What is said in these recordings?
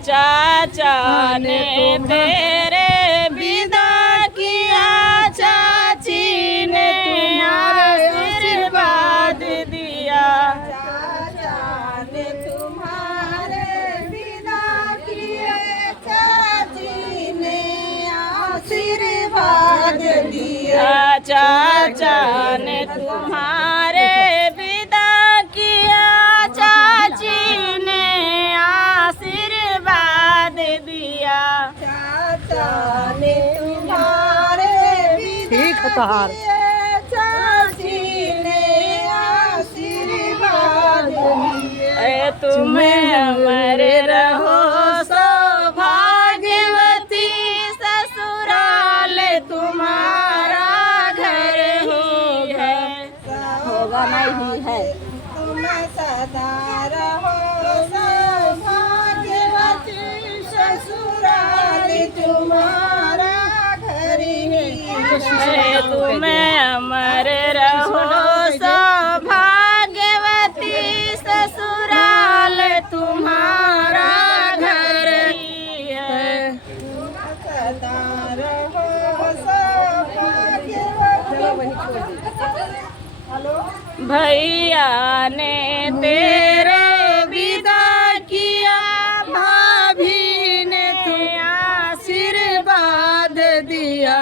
चाचा ने तेरे विदा किया, चाची ने आशीर्वाद दिया। चाचा ने तुम्हारे विदा किए, चाची ने आशीर्वाद दिया। चाचा ने तुम्हारे विदा किया, चाची ने आशीर्वाद दिया। चाचा ने तुम्हारे विदा किए, चाची ने आशीर्वाद दिया। तुम अमर रहो सौभाग्यवती, ससुराल तुम्हारा घर ही है। होगा नहीं है। तुम सदा रहो सौभाग्यवती, ससुराल तुम्हारा घर ही है। तुम अमर रहो सौभाग्यवती, ससुराल तुम्हारा घर ही है। सदा रहो सौभाग्यवती। भैया ने तेरे विदा किया, भाभी ने आशीर्वाद दिया।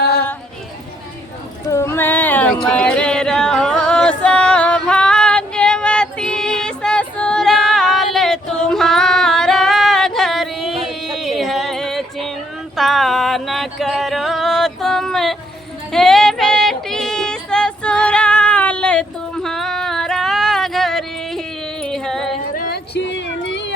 तुम अमर रहो सौभाग्यवती, ससुराल तुम्हारा घर ही है। चिंता न करो तुम